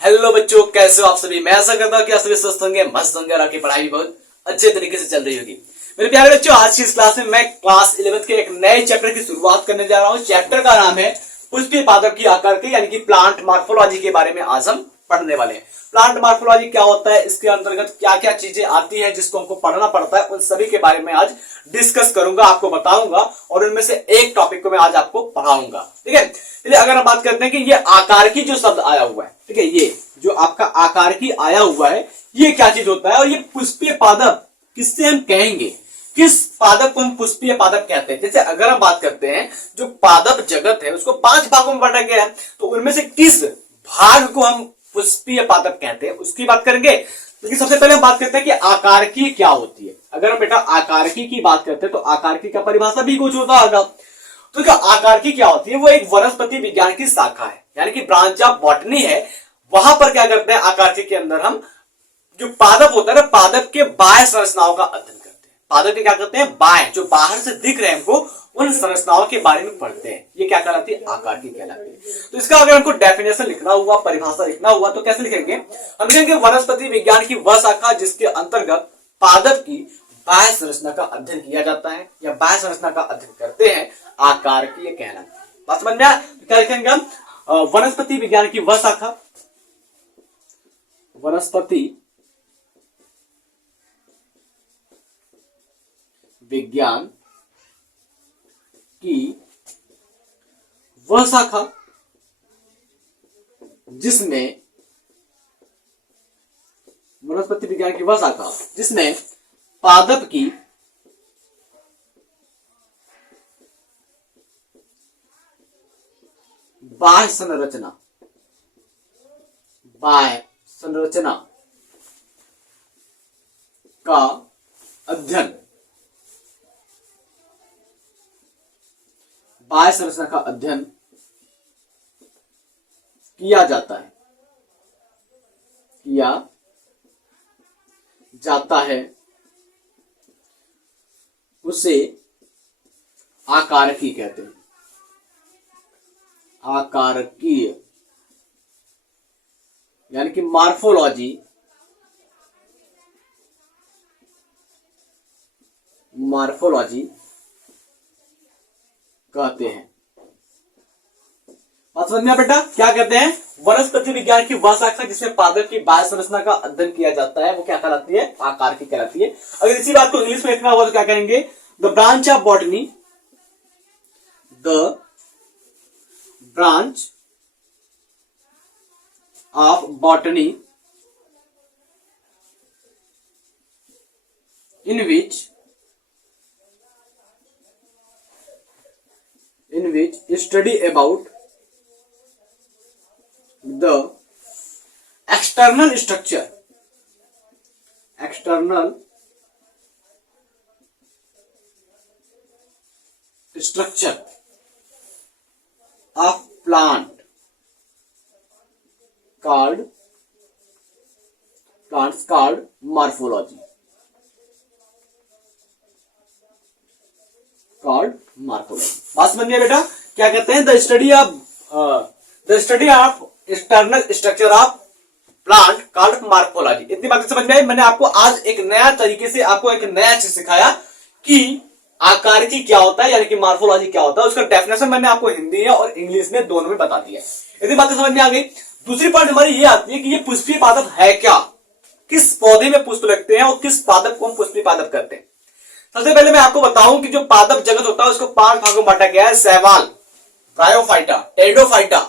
Hello बच्चों, कैसे हो आप सभी। मैं आशा करता हूँ कि आप सभी स्वस्थ होंगे, मस्त होंगे और आपकी पढ़ाई भी बहुत अच्छे तरीके से चल रही होगी। मेरे प्यारे बच्चों, आज की इस क्लास में मैं क्लास 11th के एक नए चैप्टर की शुरुआत करने जा रहा हूँ। चैप्टर का नाम है पुष्पीय पादप की आकृति यानी कि प्लांट मार्फोलॉजी के बारे में आज हम पढ़ने वाले हैं। प्लांट मार्फोलॉजी क्या होता है, इसके अंतर्गत क्या क्या चीजें आती हैं जिसको हमको पढ़ना पड़ता है, उन सभी के बारे में आज डिस्कस करूंगा, आपको बताऊंगा और उनमें से एक टॉपिक को मैं आज आपको पढ़ाऊंगा। ठीक है, चलिए अगर हम बात करते हैं कि ये आकार की जो शब्द आया हुआ है, ठीक है, ये जो आपका आकार की आया हुआ है ये क्या चीज होता है और ये पुष्पीय पादप किससे हम कहेंगे, किस पादप को हम पुष्पीय पादप कहते हैं। जैसे अगर हम बात करते हैं जो पादप जगत है उसको 5 भागों में बांटा गया है, तो उनमें से किस भाग को हम पुष्पीय पादप कहते हैं उसकी बात करेंगे। लेकिन सबसे पहले हम बात करते हैं कि आकारकी क्या होती है। अगर हम बेटा आकारकी की बात करते हैं तो आकारकी का परिभाषा भी कुछ होता होगा। तो क्या आकारकी क्या होती है, वो एक वनस्पति विज्ञान की शाखा है यानी कि ब्रांच ऑफ बॉटनी है। वहां पर क्या करते हैं, आकारकी के अंदर हम जो पादप होता है ना, पादप के बाह्य संरचनाओं का अध्ययन करते हैं। पादप के क्या करते हैं, बाह्य जो बाहर से दिख रहे हैं हमको उन संरचनाओं के बारे में पढ़ते हैं। ये क्या कहलाती है, आकारकी कहलाती है। तो इसका अगर हमको डेफिनेशन लिखना हुआ, परिभाषा लिखना हुआ तो कैसे लिखेंगे, हम लिखेंगे वनस्पति विज्ञान की वह शाखा जिसके अंतर्गत पादप की बाह्य संरचना का अध्ययन किया जाता है या बाह्य संरचना का अध्ययन करते हैं, आकारकीय कहलाता है। बात समझ में आया? क्या लिखेंगे हम, वनस्पति विज्ञान की वह शाखा, वनस्पति विज्ञान की वह शाखा जिसमें, वनस्पति विज्ञान की वह शाखा जिसमें पादप की बाह्य संरचना का अध्ययन, बाह्य संरचना का अध्ययन किया जाता है, उसे आकारकी कहते हैं। आकारकीय यानी कि मार्फोलॉजी कहते हैं। बात समझ में आया बेटा? क्या कहते हैं, वनस्पति विज्ञान की वह शाखा जिसमें पादप की बाह्य संरचना का अध्ययन किया जाता है वो क्या कहलाती है, आकारकी कहलाती है। अगर इसी बात को इंग्लिश में लिखना हुआ तो क्या करेंगे, the branch of botany, the branch of botany in which study about the external structure of plants called morphology, बात समझ में बेटा? क्या कहते हैं, the study of external structure of plant called morphology. इतनी बातें समझ में आई। मैंने आपको आज एक नया तरीके से आपको एक नया चीज सिखाया कि आकारकी क्या होता है यानी कि मार्फोलॉजी क्या होता है। उसका डेफिनेशन मैंने आपको हिंदी है और इंग्लिश में दोनों में बता दिया। इतनी बातें समझ में आ गई। दूसरी पॉइंट हमारी ये आती है कि ये पुष्पीय पादप है क्या, किस पौधे में पुष्प लगते हैं और किस पादप को हम पुष्पीय पादप करते हैं। सबसे पहले मैं आपको बताऊं कि जो पादप जगत होता है उसको 5 भागों में बांटा गया है, शैवाल, ब्रायोफाइटा, टेरिडोफाइटा,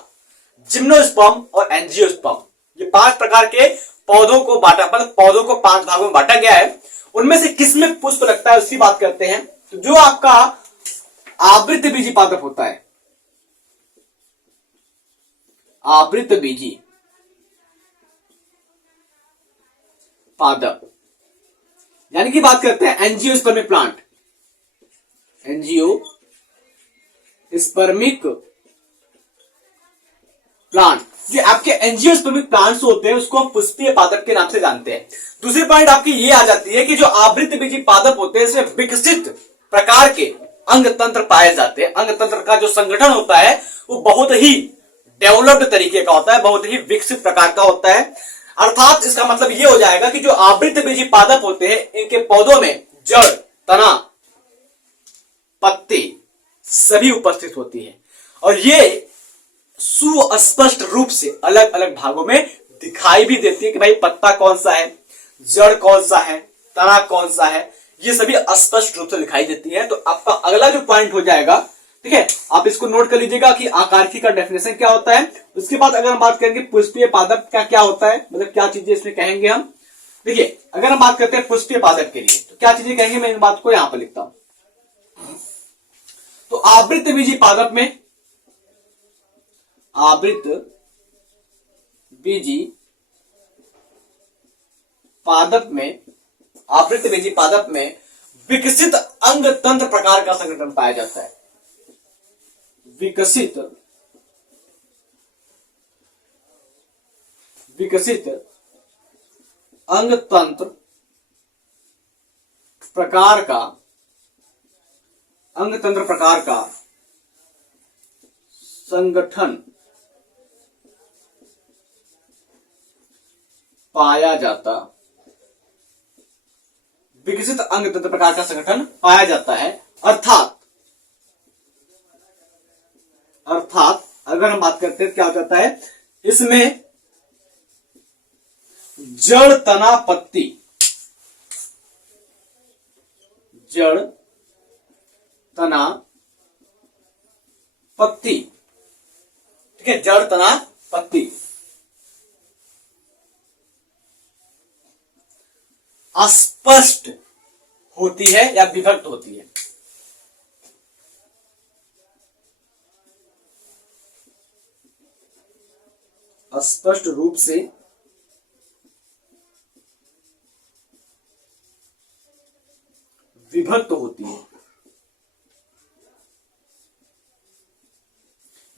जिम्नोस्पर्म और एंजियोस्पर्म। ये 5 प्रकार के पौधों को बांटा, मतलब पौधों को 5 भागों में बांटा गया है। उनमें से किसमें पुष्प लगता है उसकी बात करते हैं। तो जो आपका आवृतबीजी पादप होता है, आवृतबीजी पादप यानी कि बात करते हैं एंजियोस्पर्मिक प्लांट, एंजियोस्पर्मिक प्लांट। जो आपके एंजियोस्पर्मिक प्लांट्स होते हैं उसको हम पुष्पीय पादप के नाम से जानते हैं। दूसरी पॉइंट आपकी ये आ जाती है कि जो आवृतबीजी पादप होते हैं इसमें विकसित प्रकार के अंग तंत्र पाए जाते हैं। अंग तंत्र का जो संगठन होता है वो बहुत ही डेवलप्ड तरीके का होता है, बहुत ही विकसित प्रकार का होता है। अर्थात इसका मतलब ये हो जाएगा कि जो आवृतबीजी पादप होते हैं इनके पौधों में जड़, तना, पत्ती सभी उपस्थित होती है और ये सुस्पष्ट रूप से अलग अलग भागों में दिखाई भी देती है कि भाई पत्ता कौन सा है, जड़ कौन सा है, तना कौन सा है, ये सभी स्पष्ट रूप से दिखाई देती है। तो आपका अगला जो पॉइंट हो जाएगा, ठीक है, आप इसको नोट कर लीजिएगा कि आकारिकी का डेफिनेशन क्या होता है। उसके बाद अगर हम बात करेंगे पुष्पीय पादप का क्या होता है, मतलब क्या चीजें इसमें कहेंगे हम। देखिए अगर हम बात करते हैं पुष्पीय पादप के लिए तो क्या चीजें कहेंगे, मैं इन बात को यहां पर लिखता हूं। तो आवृतबीजी पादप में, आवृतबीजी पादप में विकसित अंग तंत्र प्रकार का संगठन पाया जाता है। विकसित अंग तंत्र प्रकार का संगठन पाया जाता, विकसित अंग तंत्र प्रकार का संगठन पाया जाता है। अर्थात अगर हम बात करते हैं क्या हो जाता है, इसमें जड़, तना, पत्ती, जड़, तना, पत्ती, ठीक है, जड़, तना, पत्ती अस्पष्ट होती है या विभक्त होती है। स्पष्ट रूप से विभक्त होती है।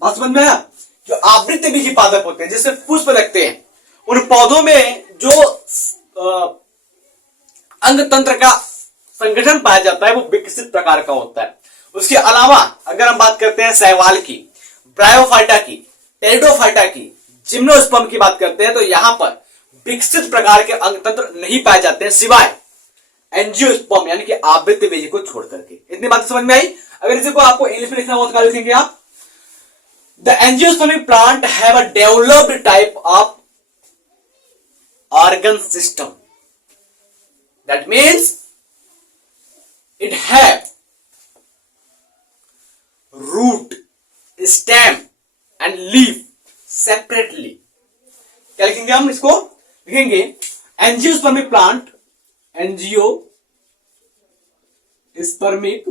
बात समझ में आया? जो आवृतबीजी पादप होते हैं जिससे पुष्प लगते हैं, उन पौधों में जो अंग तंत्र का संगठन पाया जाता है वो विकसित प्रकार का होता है। उसके अलावा अगर हम बात करते हैं शैवाल की, ब्रायोफाइटा की, टेरिडोफाइटा की, जिम्नोस्पर्म की बात करते हैं तो यहां पर विकसित प्रकार के अंग तंत्र नहीं पाए जाते हैं सिवाय एंजियोस्पर्म यानी कि आवृतबीजी को छोड़ करके। इतनी बातें समझ में आई? अगर इसी को आपको इंग्लिश में लिखना हो तो लिखेंगे आप, the angiospermic plant have a developed type of organ system. That means it have root, stem and leaf separately. क्या लिखेंगे हम इसको? लिखेंगे angiospermic plant, angiospermic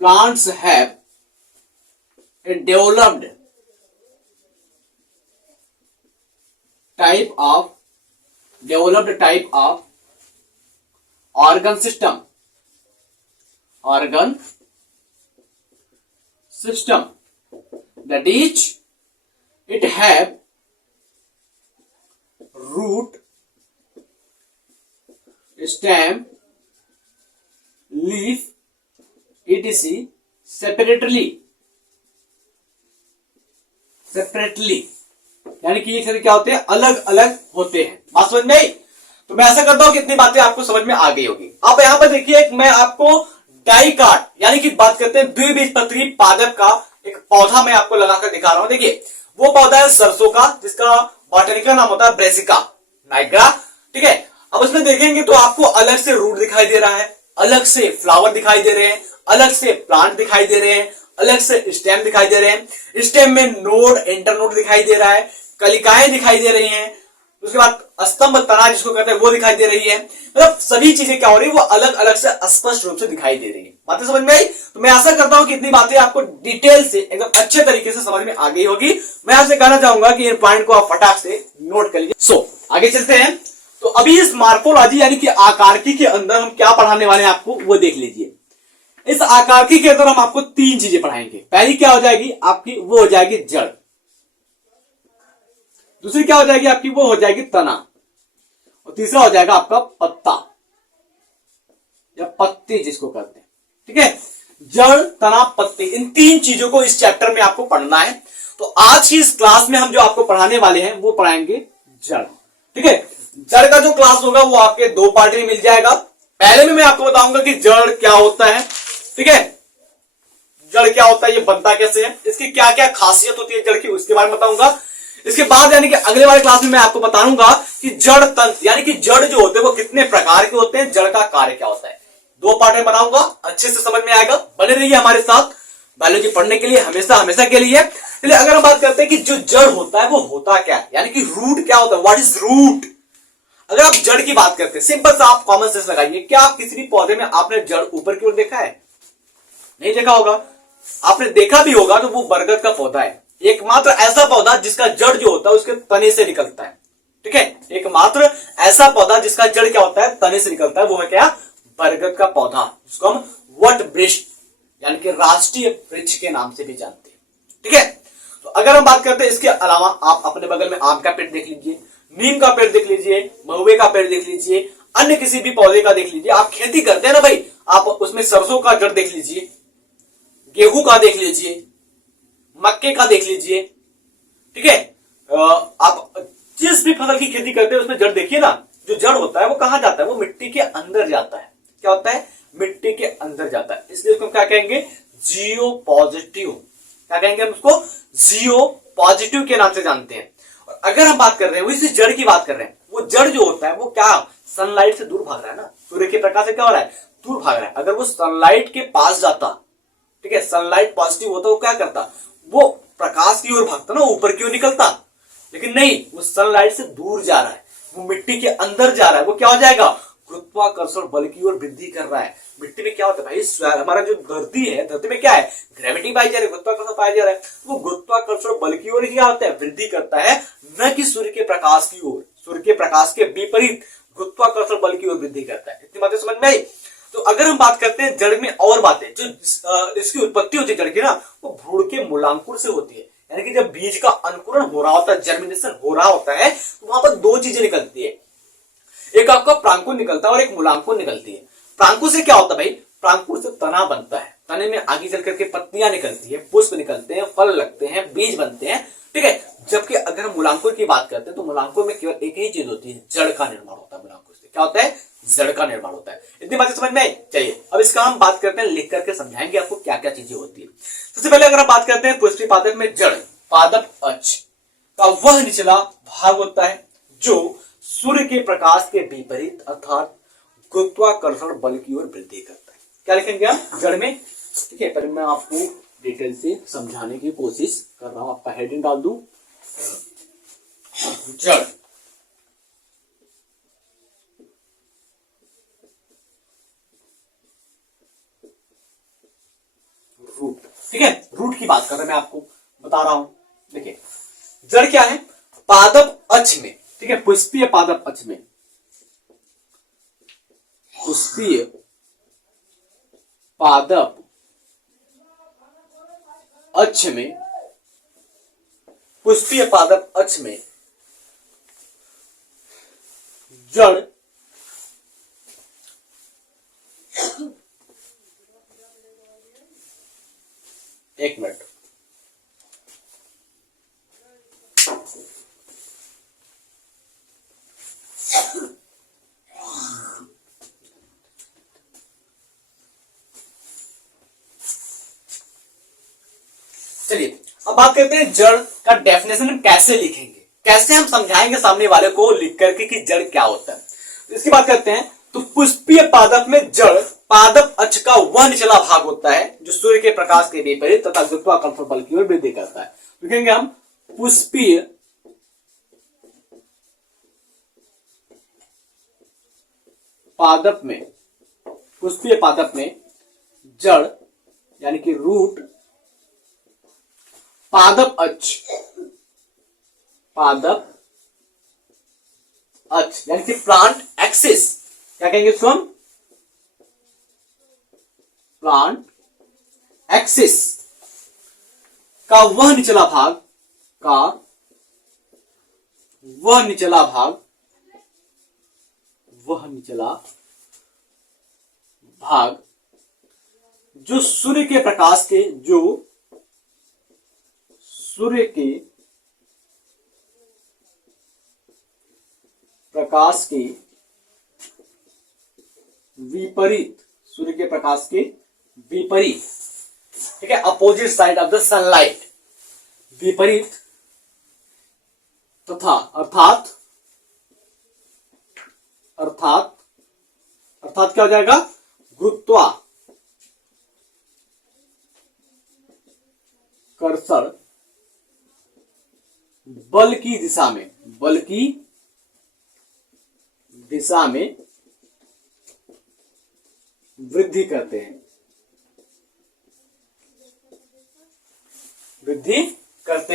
plants have a developed type of organ system that is it have root, stem, leaf etc separately यानी कि ये क्या होते हैं, अलग अलग होते हैं। बात समझ में आई? तो मैं ऐसा करता हूं कि इतनी बातें आपको समझ में आ गई होगी। आप यहां पर देखिए, मैं आपको डाइकाट यानी कि बात करते हैं द्विबीजपत्री पादप का एक पौधा मैं आपको लगाकर दिखा रहा हूं। देखिए वो पौधा है सरसों का जिसका बॉटनिकल नाम होता है ब्रेसिका नाइग्रा, ठीक है। अब उसमें देखेंगे तो आपको अलग से रूट दिखाई दे रहा है, अलग से फ्लावर दिखाई दे रहे हैं, अलग से प्लांट दिखाई दे रहे हैं, अलग से स्टेम दिखाई दे रहे हैं। स्टेम में नोड, इंटरनोड दिखाई दे रहा है, कलिकाएं दिखाई दे रही हैं, उसके बाद स्तंभ, तना जिसको कहते हैं वो दिखाई दे रही है। मतलब सभी चीजें क्या हो रही है, वो अलग अलग से स्पष्ट रूप से दिखाई दे रही है। बातें समझ में आई? तो मैं आशा करता हूं कि इतनी बातें आपको डिटेल से एकदम अच्छे तरीके से समझ में आ गई होगी। मैं आपसे कहना चाहूंगा कि इन पॉइंट को आप फटाक से नोट कर लीजिए। सो आगे चलते हैं। तो अभी इस मार्फोलॉजी यानी कि आकारिकी के अंदर हम क्या पढ़ाने वाले हैं आपको वो देख लीजिए। इस आकारिकी के अंदर हम आपको तीन चीजें पढ़ाएंगे। पहली क्या हो जाएगी आपकी, वो हो जाएगी जड़। दूसरी क्या हो जाएगी आपकी, वो हो जाएगी तना। और तीसरा हो जाएगा आपका पत्ता या पत्ती जिसको कहते हैं, ठीक है। जड़, तना, पत्ती, इन तीन चीजों को इस चैप्टर में आपको पढ़ना है। तो आज की इस क्लास में हम जो आपको पढ़ाने वाले हैं वो पढ़ाएंगे जड़। ठीक है, जड़ का जो क्लास होगा वो आपके दो पार्ट में मिल जाएगा। पहले में मैं आपको बताऊंगा कि जड़ क्या होता है। ठीक है, जड़ क्या होता है, ये बनता कैसे है, इसकी क्या क्या खासियत होती है जड़ की, उसके बारे में बताऊंगा। इसके बाद यानी कि अगले वाले क्लास में मैं आपको बताऊंगा कि जड़ तंत्र यानी कि जड़ जो होते हैं वो कितने प्रकार के होते हैं, जड़ का कार्य क्या होता है। दो पार्ट में बनाऊंगा, अच्छे से समझ में आएगा। बने रहिए हमारे साथ बायोलॉजी पढ़ने के लिए, हमेशा हमेशा के लिए। चलिए अगर हम बात करते हैं कि जो जड़ होता है वो होता क्या है, यानी कि रूट क्या होता है, व्हाट इज रूट। अगर आप जड़ की बात करते हैं, सिंपल सा आप कॉमन सेंस लगाइए। क्या आप किसी भी पौधे में आपने जड़ ऊपर की ओर देखा है? नहीं देखा होगा। आपने देखा भी होगा तो वो बरगद का पौधा है, एकमात्र ऐसा पौधा जिसका जड़ जो होता है उसके तने से निकलता है। ठीक है, एकमात्र ऐसा पौधा जिसका जड़ क्या होता है, तने से निकलता है, वो है क्या, बरगद का पौधा, जिसको हम वट वृक्ष यानी कि राष्ट्रीय वृक्ष के नाम से भी जानते हैं। ठीक है, तो अगर हम बात करते हैं इसके अलावा आप अपने बगल में आम का पेड़ देख लीजिए, नीम का पेड़ देख लीजिए, महुए का पेड़ देख लीजिए, अन्य किसी भी पौधे का देख लीजिए। आप खेती करते हैं ना भाई, आप उसमें सरसों का जड़ देख लीजिए, गेहूं का देख लीजिए, मक्के का देख लीजिए। ठीक है, आप जिस भी फसल की खेती करते हैं उसमें जड़ देखिए ना, जो जड़ होता है वो कहां जाता है, वो मिट्टी के अंदर जाता है। क्या होता है, मिट्टी के अंदर जाता है, इसलिए उसको क्या कहेंगे, जियो पॉजिटिव। क्या कहेंगे हम उसको, जियो पॉजिटिव के नाम से जानते हैं। और अगर हम बात कर रहे हैं इसी जड़ की बात कर रहे हैं, वो जड़ जो होता है वो क्या, सनलाइट से दूर भाग रहा है ना, सूर्य के प्रकाश से क्या हो रहा है, दूर भाग रहा है। अगर वो सनलाइट के पास जाता, ठीक है, सनलाइट पॉजिटिव होता, वो क्या करता, वो प्रकाश की ओर भागता ना, ऊपर की ओर निकलता। लेकिन नहीं, वो सनलाइट से दूर जा रहा है, वो मिट्टी के अंदर जा रहा है, वो क्या हो जाएगा, गुरुत्वाकर्षण बल की ओर वृद्धि कर रहा है। मिट्टी में क्या होता है भाई, हमारा जो धरती है, धरती में क्या है, ग्रेविटी पाई जा रही है, गुरुत्वाकर्षण पाया जा रहा है। वो गुरुत्वाकर्षण बल की ओर क्या होता है, वृद्धि करता है, न कि सूर्य के प्रकाश की ओर। सूर्य के प्रकाश के विपरीत गुरुत्वाकर्षण बल की ओर वृद्धि करता है। इतनी बातें समझ में आई। तो अगर हम बात करते हैं जड़ में और बातें, जो इसकी उत्पत्ति होती है जड़ की ना, वो भ्रूण के मूलांकुर से होती है। यानी कि जब बीज का अंकुरण हो रहा होता है, जर्मिनेशन हो रहा होता है, तो वहां पर दो चीजें निकलती है, एक आपका प्रांकुर निकलता है और एक मूलांकुर निकलती है। प्रांकुर से क्या होता है भाई, प्रांकुर से तना बनता है, तने में आगे चल करके पत्तियां निकलती है, पुष्प निकलते हैं, फल लगते हैं, बीज बनते हैं। ठीक है, जबकि अगर हम मूलांकुर की बात करते हैं तो मूलांकुर में केवल एक ही चीज होती है, जड़ का निर्माण होता है। मूलांकुर से क्या होता है, जड़ का निर्माण होता है। इतनी बातें समझ में आई। चलिए अब इसका हम बात करते हैं, लिख करके समझाएंगे आपको क्या क्या चीजें होती है। सबसे पहले अगर हम बात करते हैं पुष्पी पादप में जड़, पादप अक्ष का वह निचला भाग होता है जो सूर्य के प्रकाश के विपरीत अर्थात गुरुत्वाकर्षण बल की ओर वृद्धि करता है। क्या लिखेंगे हम जड़ में, ठीक है, पर मैं आपको डिटेल से समझाने की कोशिश कर रहा हूं। आपका हेडिंग डाल दूं, जड़। रूट, ठीक है, रूट की बात कर रहे हैं, मैं आपको बता रहा हूं। देखिए जड़ क्या है, पादप अक्ष में, ठीक है, पुष्पीय पादप अक्ष में, पुष्पीय पादप अक्ष में, पुष्पीय पादप अक्ष में जड़ एक मिनट, चलिए अब बात करते हैं जड़ का डेफिनेशन हम कैसे लिखेंगे, कैसे हम समझाएंगे सामने वाले को लिख करके कि जड़ क्या होता है। तो इसकी बात करते हैं, तो पुष्पीय पादप में जड़ पादप अक्ष का वह निचला भाग होता है जो सूर्य के प्रकाश के विपरीत तथा गुरुत्वाकर्षण बल की ओर वृद्धि करता है। लिखेंगे हम पुष्पीय पादप में, पुष्पीय पादप में जड़ यानी कि रूट पादप अक्ष, पादप अक्ष यानी कि प्लांट एक्सिस, क्या कहेंगे इसको हम, प्लांट एक्सिस का वह निचला भाग, का वह निचला भाग, वह निचला भाग जो सूर्य के प्रकाश के विपरीत, सूर्य के प्रकाश के विपरीत, ठीक है, opposite side of the sunlight, विपरीत तथा अर्थात क्या हो जाएगा, गुरुत्वाकर्षण बल की दिशा में वृद्धि करते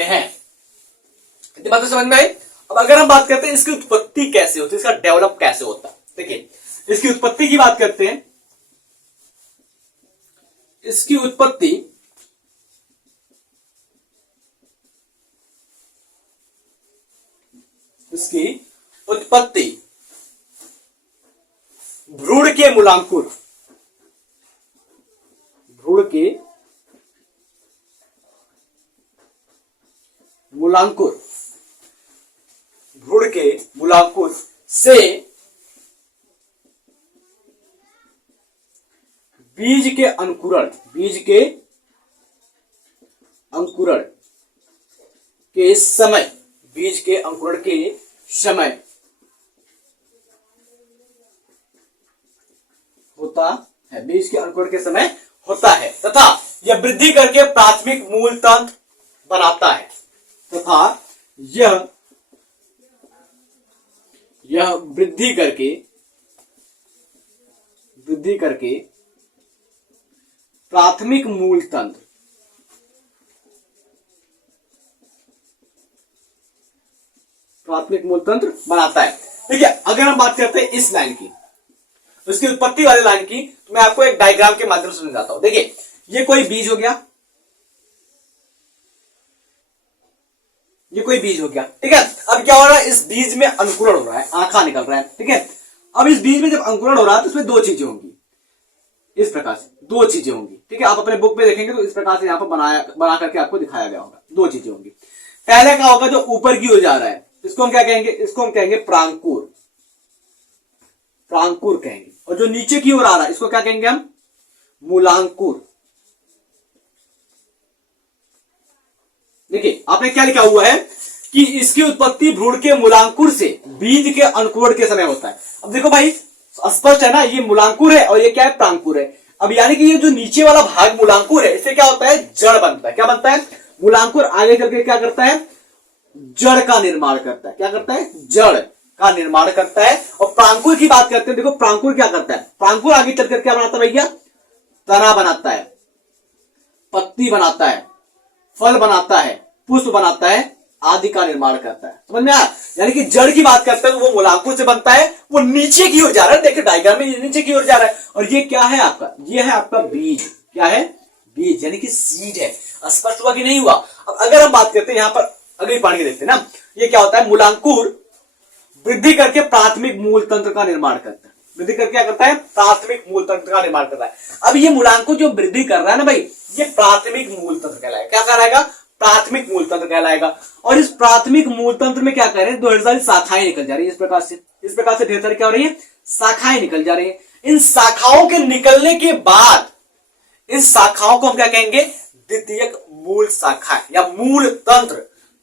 हैं, इतनी बातें समझ में आई। अब अगर हम बात करते हैं इसकी उत्पत्ति कैसे होती है, इसका डेवलप कैसे होता है, देखिए इसकी उत्पत्ति की बात करते हैं। इसकी उत्पत्ति भ्रूण के मूलांकुर से बीज के अंकुरण के समय होता है, बीज के अंकुरण के समय होता है तथा यह वृद्धि करके प्राथमिक मूल तंत्र बनाता है, तथा यह वृद्धि करके प्राथमिक मूल तंत्र बनाता है। देखिए अगर हम बात करते हैं इस लाइन की, उसकी उत्पत्ति वाले लाइन की, तो मैं आपको एक डायग्राम के माध्यम से समझाता हूं। देखिए ये कोई बीज हो गया, ठीक है। अब क्या हो रहा है, इस बीज में अंकुरण हो रहा है, आंखा निकल रहा है, ठीक है। अब इस बीज में जब अंकुरण हो रहा है तो इसमें दो चीजें होंगी, इस प्रकार से दो चीजें होंगी, ठीक है। आप अपने बुक में देखेंगे तो इस प्रकार से यहां पर बना करके आपको दिखाया गया होगा, दो चीजें होंगी। पहले क्या होगा, जो ऊपर की ओर जा रहा है इसको हम क्या कहेंगे, इसको हम कहेंगे प्रांकुर कहेंगे, और जो नीचे की ओर आ रहा है इसको क्या कहेंगे हम, मूलांकुर। देखिए आपने क्या लिखा हुआ है कि इसकी उत्पत्ति भ्रूण के मूलांकुर से बीज के अंकुरण के समय होता है। अब देखो भाई स्पष्ट है ना, ये मूलांकुर है और ये क्या है, प्रांकुर है। अब यानी कि ये जो नीचे वाला भाग मूलांकुर है, इससे क्या होता है, जड़ बनता है। क्या बनता है, मूलांकुर आगे चल के क्या करता है, जड़ का निर्माण करता है। क्या करता है, जड़ का निर्माण करता है। और प्रांकुर की बात करते हैं, देखो प्रांकुर क्या करता है, प्रांकुर आगे चलकर क्या बनाता है भैया, तना बनाता है, पत्ती बनाता है, फल बनाता है, पुष्प बनाता है, आदि का निर्माण करता है। समझ में आया, यानी कि जड़ की बात करते हैं तो वो मूलांकुर से बनता है, वो नीचे की ओर जा रहा है। देखिए डायग्राम में ये नीचे की ओर जा रहा है, और ये क्या है आपका, ये है आपका बीज। क्या है, बीज, यानी कि सीड है। स्पष्ट हुआ कि नहीं हुआ। अब अगर हम बात करते हैं यहां पर अगली पानी देखते हैं ना, ये क्या होता है, मूलांकुर वृद्धि करके प्राथमिक मूल तंत्र का निर्माण करता है। वृद्धि करके क्या करता है, प्राथमिक मूल तंत्र का निर्माण करता है। अब ये मूलांकुर जो वृद्धि कर रहा है ना भाई, ये प्राथमिक मूल तंत्र कहलाएगा। क्या कहलाएगा, प्राथमिक मूल तंत्र कहलाएगा। और इस प्राथमिक मूल तंत्र में क्या कर रहे हैं, ढेर सारी शाखाएं निकल जा रही है। इस प्रकार से ढेर सारी क्या हो रही है, शाखाएं निकल जा रही है। इन शाखाओं के निकलने के बाद इस शाखाओं को हम क्या कहेंगे, द्वितीयक मूल शाखा या मूल तंत्र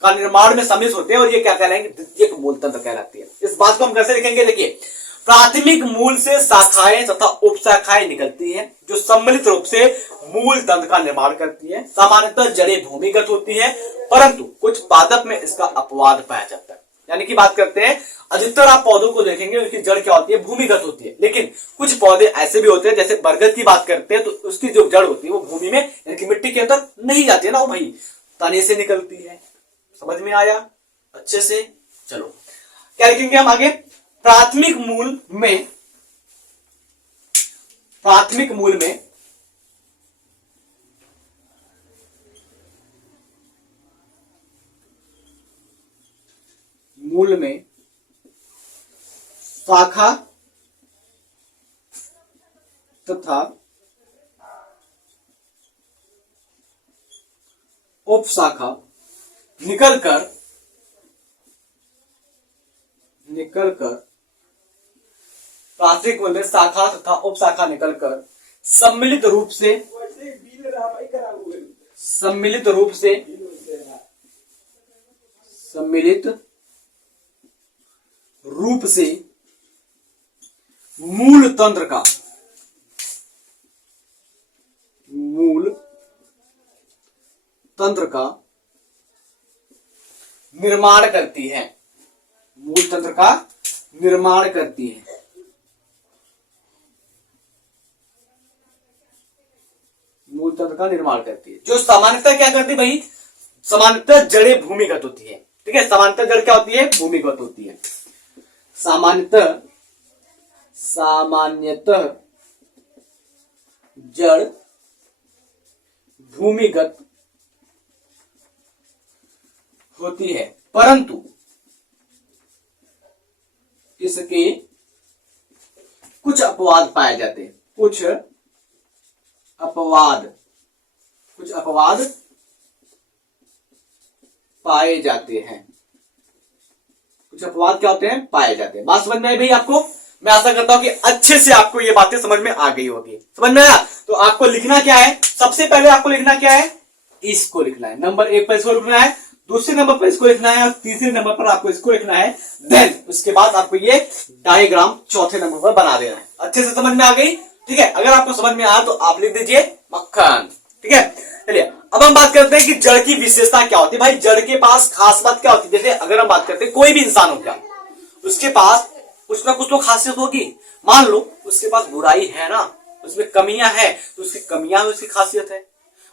का निर्माण में सम्मिलित होते हैं, और ये क्या कहलाएंगे, द्वितीयक मूल तंत्र कहलाती है। इस बात को हम कैसे लिखेंगे, देखिए प्राथमिक मूल से शाखाएं तथा उपशाखाएं निकलती हैं, जो सम्मिलित रूप से मूल तंत्र का निर्माण करती है। सामान्यतः जड़ें भूमिगत होती हैं, परंतु कुछ पादप में इसका अपवाद पाया जाता है। यानी कि बात करते हैं, अधिकतर आप पौधों को देखेंगे उनकी जड़ क्या होती है, भूमिगत होती है। लेकिन कुछ पौधे ऐसे भी होते हैं, जैसे बरगद की बात करते हैं, तो उसकी जो जड़ होती है वो भूमि में यानी कि मिट्टी के अंदर नहीं जाती है ना, वो भाई तने से निकलती है। समझ में आया अच्छे से। चलो क्या लिखेंगे हम आगे, प्राथमिक मूल में शाखा तथा उपशाखा निकलकर प्राथमिक मूल में शाखा तथा उपशाखा निकलकर सम्मिलित रूप से मूल तंत्र का निर्माण करती है। मूल तंत्र का निर्माण करती है। मूल तंत्र का निर्माण करती है। जो सामान्यतः क्या करती है भाई, सामान्यतः जड़ें भूमिगत होती है। ठीक है, सामान्यतः जड़ क्या होती है, भूमिगत होती है। सामान्यतः जड़ भूमिगत होती है, परंतु इसके कुछ अपवाद पाए जाते हैं। कुछ अपवाद पाए जाते हैं। कुछ अपवाद क्या होते हैं, पाए जाते हैं। बात समझ में आई भाई आपको? मैं आशा करता हूं कि अच्छे से आपको ये बातें समझ में आ गई होगी। समझ में आया? तो आपको लिखना क्या है, सबसे पहले आपको लिखना क्या है, इसको लिखना है। नंबर 1 पर इसको लिखना है, दूसरे नंबर पर इसको लिखना है और तीसरे नंबर पर आपको इसको लिखना है। देन उसके बाद आपको ये डायग्राम चौथे नंबर पर बना देना है। अच्छे से समझ में आ गई? ठीक है, अगर आपको समझ में आया तो आप लिख दीजिए मक्खन। ठीक है, चलिए अब हम बात करते हैं कि जड़ की विशेषता क्या होती है। भाई जड़ के पास खास बात क्या होती है, जैसे अगर हम बात करते हैं कोई भी इंसान हो गया, उसके पास कुछ ना कुछ तो खासियत होगी। मान लो उसके पास बुराई है ना, उसमें कमियां है, तो उसकी कमियां उसकी खासियत है,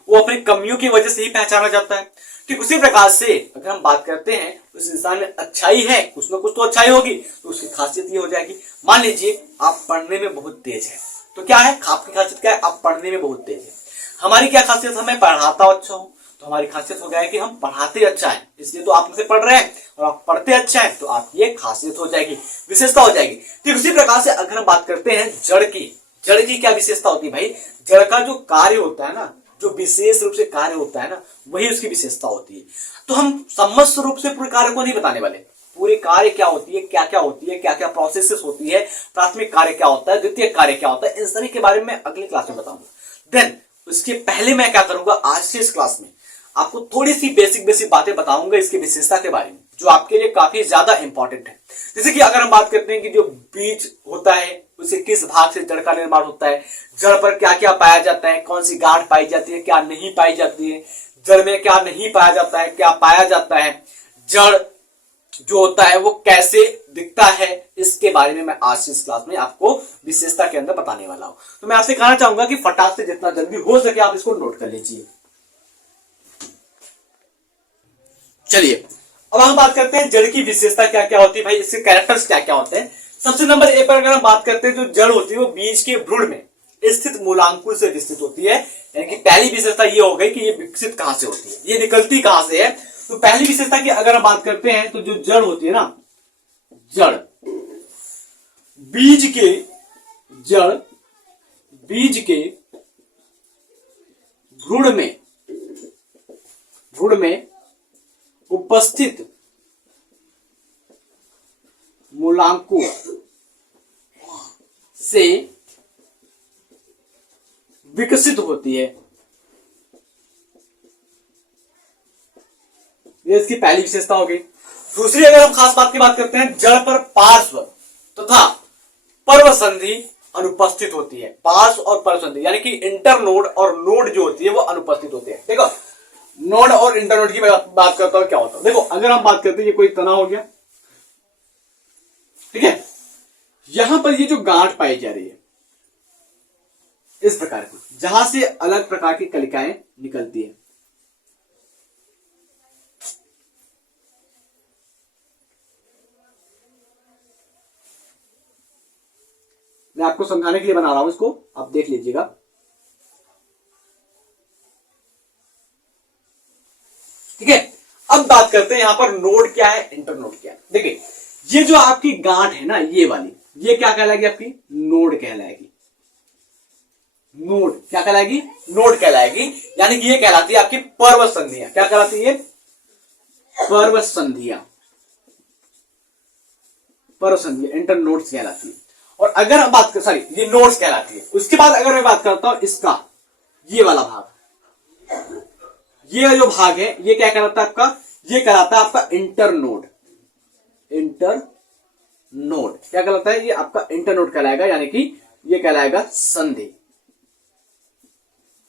वो अपनी कमियों की वजह से ही पहचाना जाता है। ठीक उसी प्रकार से अगर हम बात करते हैं उस इंसान में अच्छाई है, कुछ ना कुछ तो अच्छाई होगी, तो उसकी खासियत ये हो जाएगी। मान लीजिए आप पढ़ने में बहुत तेज है, तो क्या है आपकी खासियत, क्या है, आप पढ़ने में बहुत तेज है। हमारी क्या खासियत, हमें पढ़ाता अच्छा हूं, तो हमारी खासियत हो गया है कि हम पढ़ाते अच्छा है, इसलिए तो आप मुझसे पढ़ रहे हैं और आप पढ़ते अच्छा है, तो आपकी ये खासियत हो जाएगी, विशेषता हो जाएगी। ठीक उसी प्रकार से अगर हम बात करते हैं जड़ की क्या विशेषता होती है भाई, जड़ का जो कार्य होता है ना, जो विशेष रूप से कार्य होता है ना, वही उसकी विशेषता होती है। तो हम समस्त रूप से पूरे कार्य को नहीं बताने वाले, पूरे कार्य क्या होती है, क्या क्या होती है, क्या क्या प्रोसेसेस होती है, प्राथमिक कार्य क्या होता है, द्वितीय कार्य क्या होता है, इन सभी के बारे में मैं अगली क्लास में बताऊंगा। देन उसके पहले मैं क्या करूंगा, आज की इस क्लास में आपको थोड़ी सी बेसिक बातें बताऊंगा इसकी विशेषता के बारे में, जो आपके लिए काफी ज्यादा इंपॉर्टेंट है। जैसे कि अगर हम बात करते हैं कि जो बीज होता है उसे किस भाग से जड़ का निर्माण होता है, जड़ पर क्या क्या पाया जाता है, कौन सी गांठ पाई जाती है, क्या नहीं पाई जाती है, जड़ में क्या नहीं पाया जाता है, क्या पाया जाता है, जड़ जो होता है वो कैसे दिखता है, इसके बारे में मैं आज इस क्लास में आपको विशेषता के अंदर बताने वाला हूं। तो मैं आपसे कहना चाहूंगा कि फटाक से जितना जल्दी हो सके आप इसको नोट कर लीजिए। चलिए अब हम बात करते हैं जड़ की विशेषता क्या क्या होती है भाई, इसके कैरेक्टर्स क्या क्या होते हैं। सबसे नंबर ए पर अगर हम बात करते हैं, जो जड़ होती है वो बीज के भ्रूण में स्थित मूलांकुर से विकसित होती है। यानी कि पहली विशेषता ये हो गई कि ये विकसित कहां से होती है, ये निकलती कहां से है। तो पहली विशेषता की अगर हम बात करते हैं, तो जो जड़ होती है ना, जड़ बीज के भ्रूण में उपस्थित मूलांकुर से विकसित होती है। ये इसकी पहली विशेषता हो गई। दूसरी अगर हम खास बात की बात करते हैं, जड़ पर पार्श्व तथा पर्व संधि अनुपस्थित होती है। पार्श्व और पर्व संधि यानी कि इंटरनोड और नोड जो होती है वो अनुपस्थित होती है। देखो नोड और इंटरनोड की बात करता हूं क्या होता है। देखो अगर हम बात करते हैं, ये कोई तना हो गया, ठीक है, यहां पर ये जो गांठ पाई जा रही है इस प्रकार की, जहां से अलग प्रकार की कलिकाएं निकलती है। मैं आपको समझाने के लिए बना रहा हूं इसको, आप देख लीजिएगा। ठीक है, अब बात करते हैं यहां पर नोड क्या है, इंटरनोड क्या है। देखिए ये जो आपकी गांठ है ना, ये वाली, ये क्या कहलाएगी, आपकी नोड कहलाएगी। नोड क्या कहलाएगी? नोड कहलाएगी। यानी कि ये कहलाती है आपकी पर्व संधियां। क्या कहलाती है? पर्व संधियां। पर्व संधियां इंटर नोड्स कहलाती है। और अगर हम बात कर, सॉरी, ये नोड्स कहलाती है। उसके बाद अगर मैं बात करता हूं इसका, ये वाला भाग, ये जो भाग है ये क्या कहलाता है आपका? ये कहलाता है आपका इंटर नोड। इंटर नोड क्या कहलाता है? ये आपका इंटर नोड कहलाएगा, यानी कि ये कहलाएगा संधि।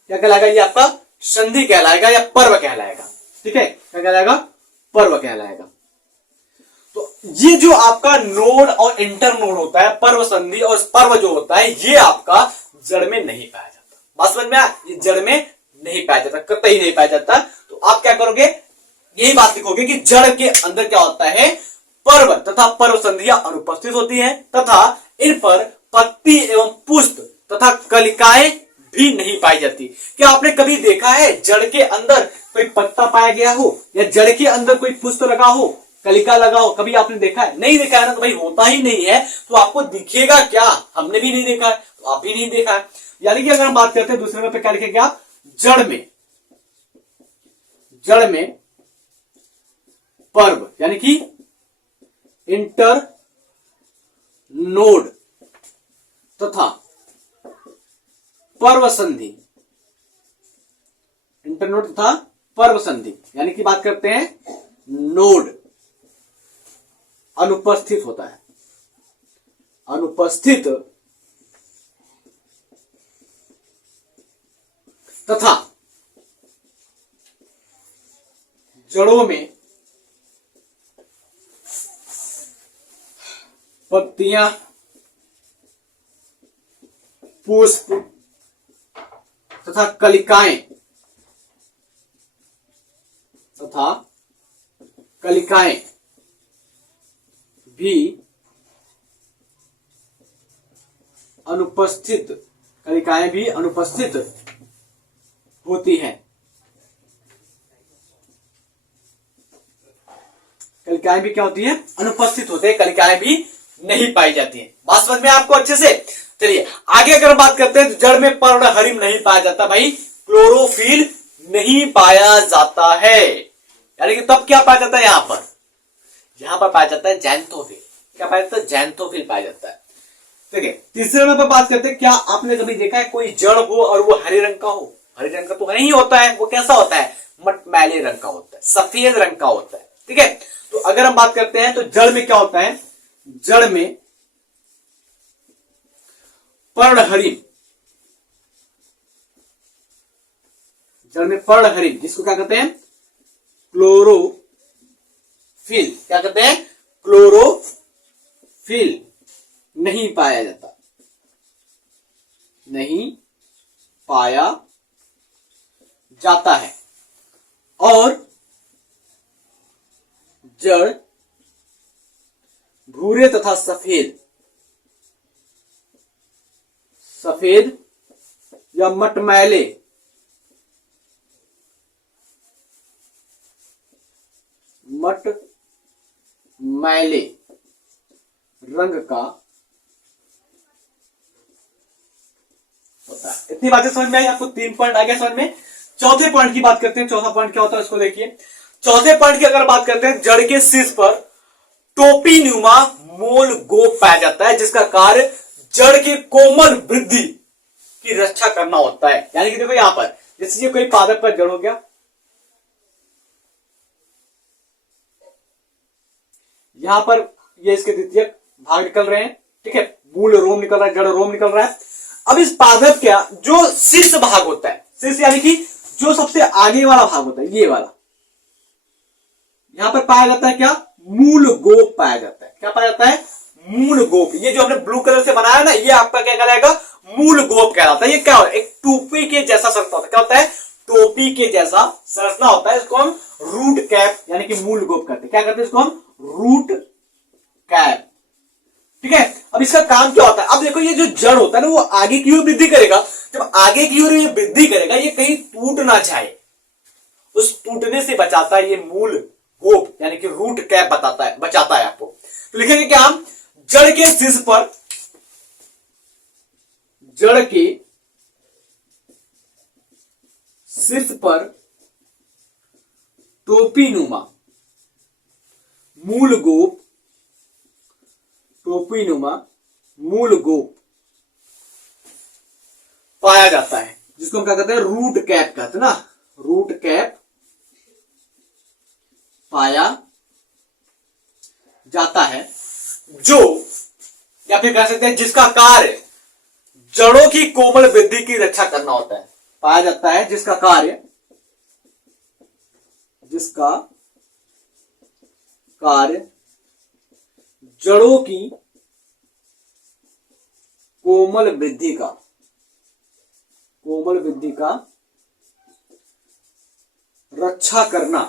क्या कहलाएगा? ये आपका संधि कहलाएगा या पर्व कहलाएगा। ठीक है, क्या कहलाएगा? पर्व कहलाएगा। तो ये जो आपका नोड और इंटर नोड होता है, पर्व संधि और पर्व जो होता है, ये आपका जड़ में नहीं पाया जाता। बात समझ में आया? ये जड़ में नहीं पाया जाता, कतई नहीं पाया जाता। तो आप क्या करोगे? यही बात लिखोगे कि जड़ के अंदर क्या होता है? पर्व तथा पर्व संधियां अनुपस्थित होती हैं तथा इन पर पत्ती एवं पुष्प तथा कलिकाएं भी नहीं पाई जाती। क्या आपने कभी देखा है जड़ के अंदर कोई पत्ता पाया गया हो, या जड़ के अंदर कोई पुष्प लगा हो, कलिका लगा हो? कभी आपने देखा है? नहीं देखा है ना, तो भाई होता ही नहीं है, तो आपको दिखेगा क्या? हमने भी नहीं देखा है, तो आप भी नहीं देखा है। यानी कि अगर हम बात करते हैं दूसरे नंबर पे, क्या लिखेंगे आप? जड़ में, जड़ में पर्व यानी कि इंटर नोड तथा पर्व संधि, इंटर नोड तथा पर्व संधि यानी कि बात करते हैं नोड अनुपस्थित होता है। अनुपस्थित तथा जड़ों में पत्तियां, पुष्प तथा कलिकाएं भी अनुपस्थित, कलिकाएं भी अनुपस्थित होती हैं। कलिकाएं भी क्या होती हैं? अनुपस्थित होते हैं, कलिकाएं भी नहीं पाई जाती हैं। बात समझ में आपको अच्छे से? चलिए आगे अगर बात करते हैं, तो जड़ में पर्णहरिम नहीं पाया जाता भाई, क्लोरोफिल नहीं पाया जाता है। यानी कि तब क्या पाया जाता है? यहां पर पाया जाता है जैंथोफिल। क्या पाया जाता है? जैंथोफिल पाया जाता है। ठीक है, तीसरे नंबर पर बात करते हैं, क्या आपने कभी देखा है कोई जड़ हो और वो हरे रंग का हो? हरे रंग का तो नहीं होता है, वो कैसा होता है? मटमैले रंग का होता है, सफेद रंग का होता है। ठीक है, तो अगर हम बात करते हैं तो जड़ में क्या होता है? जड़ में पर्णहरिम, जड़ में पर्णहरिम, जिसको क्या कहते हैं? क्लोरोफिल। क्या कहते हैं? क्लोरोफिल नहीं पाया जाता, नहीं पाया जाता है। और जड़ भूरे तथा सफेद, सफेद या मटमैले, मटमैले रंग का होता है। इतनी बातें समझ में आई आपको? 3 पॉइंट आ गया समझ में। चौथे पॉइंट की बात करते हैं। चौथा पॉइंट क्या होता है उसको देखिए। चौथे पॉइंट की अगर बात करते हैं, जड़ के शीर्ष पर टोपी नुमा मोल गोप पाया जाता है, जिसका कार्य जड़ के कोमल वृद्धि की रक्षा करना होता है। यानी कि देखो यहां पर, जैसे ये कोई पादप का जड़ हो गया, यहां पर ये इसके द्वितीयक भाग निकल रहे हैं। ठीक है, मूल रोम निकल रहा है, जड़ रोम निकल रहा है। अब इस पादप का जो शीर्ष भाग होता है, शीर्ष यानी कि जो सबसे आगे वाला भाग होता है, ये वाला, यहां पर पाया जाता है क्या? मूल गोप पाया जाता है। क्या पाया जाता है? मूल गोप। ये जो हमने ब्लू कलर से बनाया ना, ये आपका क्या कहलाएगा? मूल गोप कहलाता है। ये क्या होता है? एक टोपी के जैसा संरचना होता है। क्या होता है? टोपी के जैसा संरचना होता है। इसको हम रूट कैप यानी कि मूल गोप कहते हैं। क्या कहते हैं इसको हम? Root cap. ठीक है, अब इसका काम क्या होता है? अब देखो, ये जो जड़ होता है ना, वो आगे की ओर वृद्धि करेगा। जब आगे की ओर ये वृद्धि करेगा, ये कहीं टूट ना जाए, उस टूटने से बचाता है ये मूल गोप यानी कि रूट कैप बचाता है आपको। तो लिखेंगे क्या हम? जड़ के शीर्ष पर, जड़ के शीर्ष पर टोपीनुमा मूल गोप, टोपीनुमा मूल गोप पाया जाता है, जिसको हम क्या कहते हैं, रूट कैप कहते हैं ना, रूट कैप पाया जाता है, जो या फिर कह सकते हैं जिसका कार्य जड़ों की कोमल वृद्धि की रक्षा करना होता है, पाया जाता है जिसका कार्य जड़ों की कोमल वृद्धि का रक्षा करना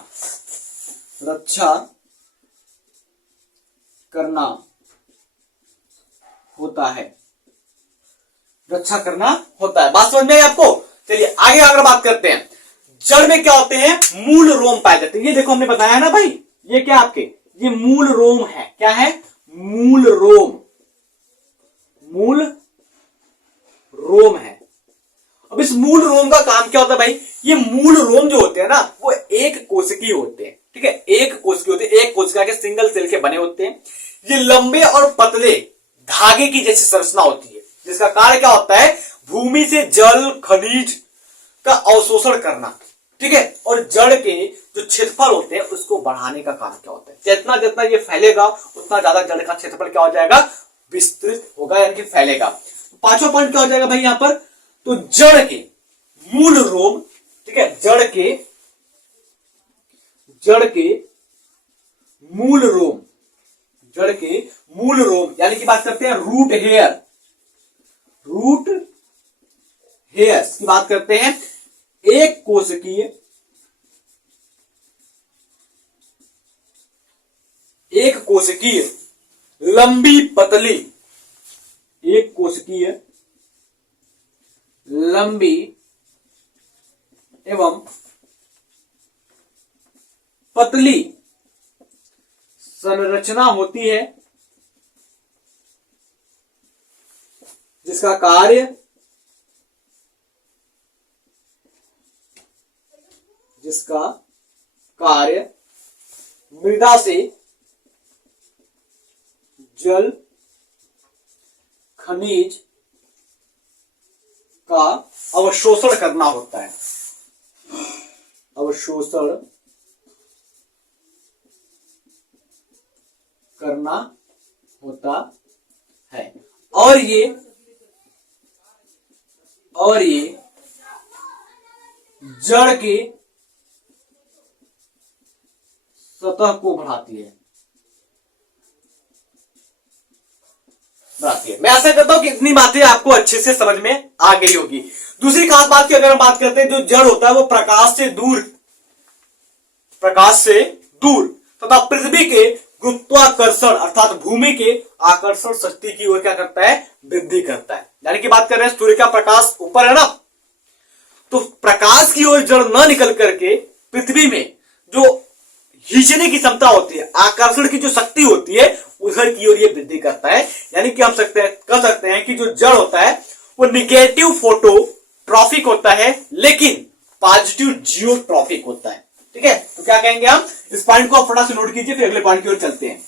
होता है, बात समझ में आई आपको। चलिए आगे अगर बात करते हैं, जड़ में क्या होते हैं, मूल रोम पाए जाते हैं। ये देखो हमने बताया ना भाई, ये क्या आपके, ये मूल रोम है, क्या है, मूल रोम है। अब इस मूल रोम का काम क्या होता है भाई, ये मूल रोम जो होते हैं ना, वो एक कोशिकीय होते हैं, ठीक है, एक कोशिका के सिंगल सेल के बने होते हैं। ये लंबे और पतले धागे की जैसी संरचना होती है, जिसका कार्य क्या होता है, भूमि से जल खनिज का अवशोषण करना, ठीक है, और जड़ के जो क्षेत्रफल होते हैं उसको बढ़ाने का काम क्या होता है। जितना जितना ये फैलेगा उतना ज्यादा जड़ का क्षेत्रफल क्या हो जाएगा, विस्तृत होगा, यानी कि फैलेगा। पांचवा पॉइंट क्या हो जाएगा भाई यहां पर, तो जड़ के मूल रोम, ठीक है, जड़ के मूल रोम यानी कि बात करते हैं रूट हेयर्स की बात करते हैं। एक कोशिकीय लंबी पतली, लंबी एवं पतली संरचना होती है, जिसका कार्य मृदा से जल खनिज का अवशोषण करना होता है, अवशोषण करना होता है। और ये जड़ के सतह को बढ़ाती है। मैं आशा करता हूं कि इतनी बातें आपको अच्छे से समझ में आ गई होगी। दूसरी खास बात की अगर हम बात करते हैं, जो जड़ होता है वो प्रकाश से दूर तथा पृथ्वी के गुरुत्वाकर्षण अर्थात भूमि के आकर्षण शक्ति की ओर क्या करता है, वृद्धि करता है। यानी कि बात कर रहे हैं सूर्य का प्रकाश ऊपर है ना, तो प्रकाश की ओर जड़ न निकल करके पृथ्वी में जो खींचने की क्षमता होती है, आकर्षण की जो शक्ति होती है, उधर की ओर ये वृद्धि करता है। यानी कि हम कह सकते हैं कि जो जड़ होता है वो निगेटिव फोटोट्रॉफिक होता है, लेकिन पॉजिटिव जियोट्रॉफिक होता है, ठीक है। तो क्या कहेंगे हम, इस पॉइंट को आप थोड़ा सा नोट कीजिए, फिर अगले पॉइंट की ओर चलते हैं।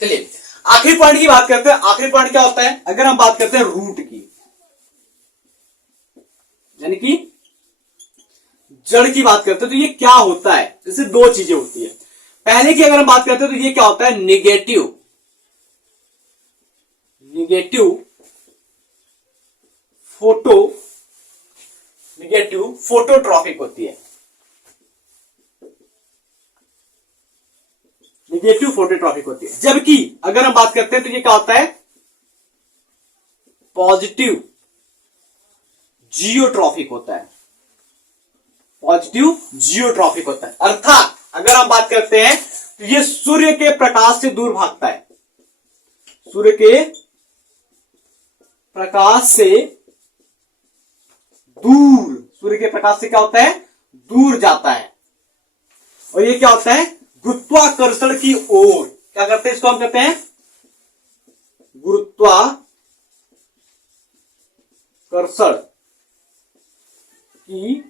चलिए आखिरी पॉइंट की बात करते हैं। आखिरी पॉइंट क्या होता है, अगर हम बात करते हैं रूट की, यानी कि जड़ की बात करते हैं, तो ये क्या होता है, जैसे दो चीजें होती है। पहले की अगर हम बात करते हैं तो ये क्या होता है, निगेटिव फोटोट्रॉफिक होती है, निगेटिव फोटोट्रॉफिक होती है। जबकि अगर हम बात करते हैं तो ये क्या होता है, पॉजिटिव जियोट्रॉफिक होता है, पॉजिटिव जियोट्रॉफिक होता है। अर्थात अगर हम बात करते हैं तो ये सूर्य के प्रकाश से दूर भागता है, सूर्य के प्रकाश से दूर, सूर्य के प्रकाश से क्या होता है, दूर जाता है। और ये क्या होता है, गुरुत्वाकर्षण की ओर, क्या करते हैं, इसको हम कहते हैं गुरुत्वाकर्षण की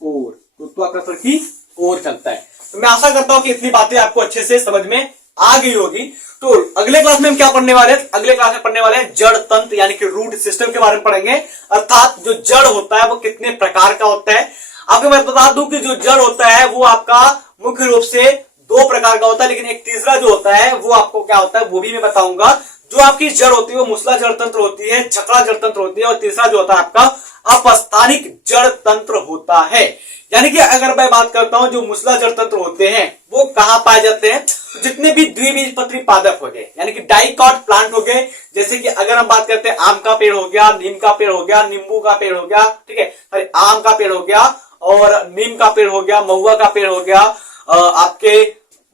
ओर, गुरुत्वाकर्षण की ओर चलता है। तो मैं आशा करता हूं कि इतनी बातें आपको अच्छे से समझ में आ गई होगी। तो अगले क्लास में हम क्या पढ़ने वाले हैं, अगले क्लास में पढ़ने वाले हैं जड़ तंत्र यानी कि रूट सिस्टम के बारे में पढ़ेंगे। अर्थात जो जड़ होता है वो कितने प्रकार का होता है। आपको मैं बता दूं कि जो जड़ होता है वो आपका मुख्य रूप से दो प्रकार का होता है, लेकिन एक तीसरा जो होता है वो आपको क्या होता है वो भी मैं बताऊंगा। जो आपकी जड़ होती है वो मूसला जड़ तंत्र होती है, जकड़ा जड़ तंत्र होती है, और तीसरा जो होता है आपका अपस्थानिक जड़ तंत्र होता है। यानी कि अगर मैं बात करता हूं जो मूसला जड़ तंत्र होते हैं वो कहां पाए जाते हैं, तो जितने भी द्विबीजपत्री पादप हो गए यानी कि डाइकॉट प्लांट हो गए, जैसे कि अगर हम बात करते हैं आम का पेड़ हो गया, नीम का पेड़ हो गया, नींबू का पेड़ हो गया, ठीक है, आम का पेड़ हो गया और नीम का पेड़ हो गया, महुआ का पेड़ हो गया, आपके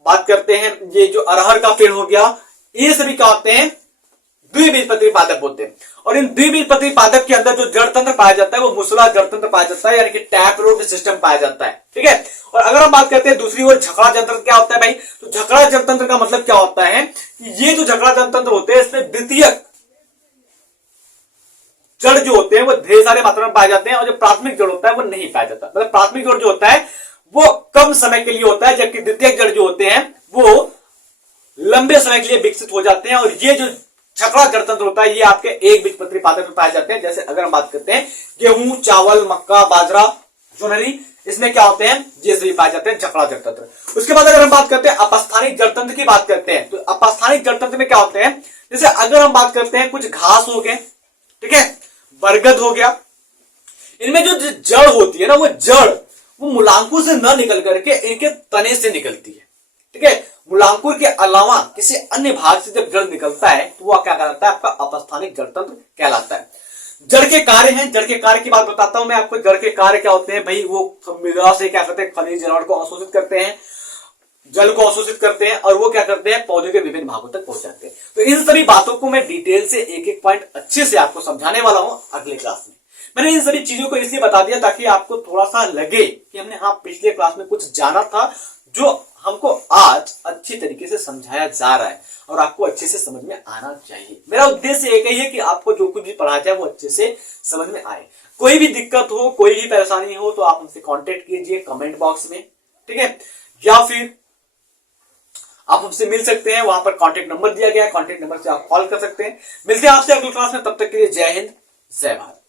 बात करते हैं ये जो अरहर का पेड़ हो गया, ये सभी क्या होते हैं, द्विबीजपत्री पादप होते हैं। और इन द्विबीजपत्री पादप के अंदर जो जड़ तंत्र पाया जाता है वो मूसला जड़ तंत्र पाया जाता है, यानी कि टैप रूट सिस्टम पाया जाता है, ठीक है। और अगर हम बात करते हैं दूसरी ओर झकड़ा जड़ तंत्र क्या होता है भाई, तो झकड़ा जड़ तंत्र का मतलब क्या होता है कि ये जो झकड़ा जड़ तंत्र होते हैं इसमें द्वितीयक जड़ जो होते हैं वो ढेर सारे मात्रा में पाए जाते हैं, और जो प्राथमिक जड़ होता है वो नहीं पाया जाता। मतलब प्राथमिक जड़ जो होता है वो कम समय के लिए होता है, जबकि द्वितीयक जड़ जो होते हैं वो लंबे समय के लिए विकसित हो जाते हैं। और ये जो झकड़ा जड़ तंत्र होता है ये आपके एक बीजपत्री पादप में पाए जाते हैं। जैसे अगर हम बात करते हैं गेहूं, चावल, मक्का, बाजरा, जोनरी, इसमें क्या होते हैं, ये सभी पाए जाते हैं झकड़ा जड़ तंत्र। उसके बाद अगर हम बात करते हैं अपस्थानिक जड़ तंत्र की बात करते हैं, तो अपस्थानिक जड़ तंत्र में क्या होते हैं, जैसे अगर हम बात करते हैं कुछ घास हो गए, ठीक है, बरगद हो गया, इनमें जो जड़ होती है ना वो जड़ वो मूलांकुर से न निकल करके इनके तने से निकलती है, ठीक है। मूलांकुर के अलावा किसी अन्य भाग से जब जड़ निकलता है तो वह क्या कहलाता है, आपका अपस्थानिक जड़ तंत्र कहलाता है। जड़ के कार्य हैं, जड़ के कार्य की बात बताता हूं मैं आपको। जड़ के कार्य क्या होते हैं भाई, वो मृदा से क्या करते हैं, खनिज लवण को अवशोषित करते हैं, जल को अवशोषित करते हैं, और वो क्या करते हैं, पौधे के विभिन्न भागों तक पहुंचाते हैं। तो इन सभी बातों को मैं डिटेल से एक एक पॉइंट अच्छे से आपको समझाने वाला हूं अगले क्लास में। मैंने इन सभी चीजों को इसलिए बता दिया ताकि आपको थोड़ा सा लगे कि हमने हाँ पिछले क्लास में कुछ जाना था जो हमको आज अच्छी तरीके से समझाया जा रहा है, और आपको अच्छे से समझ में आना चाहिए। मेरा उद्देश्य एक ही है कि आपको जो कुछ भी पढ़ाया जाए वो अच्छे से समझ में आए। कोई भी दिक्कत हो, कोई भी परेशानी हो तो आप हमसे कांटेक्ट कीजिए कमेंट बॉक्स में, ठीक है, या फिर आप हमसे मिल सकते हैं, वहां पर कांटेक्ट नंबर दिया गया है, कांटेक्ट नंबर से आप कॉल कर सकते हैं। मिलते हैं आपसे अगली क्लास में, तब तक के लिए जय हिंद, जय भारत।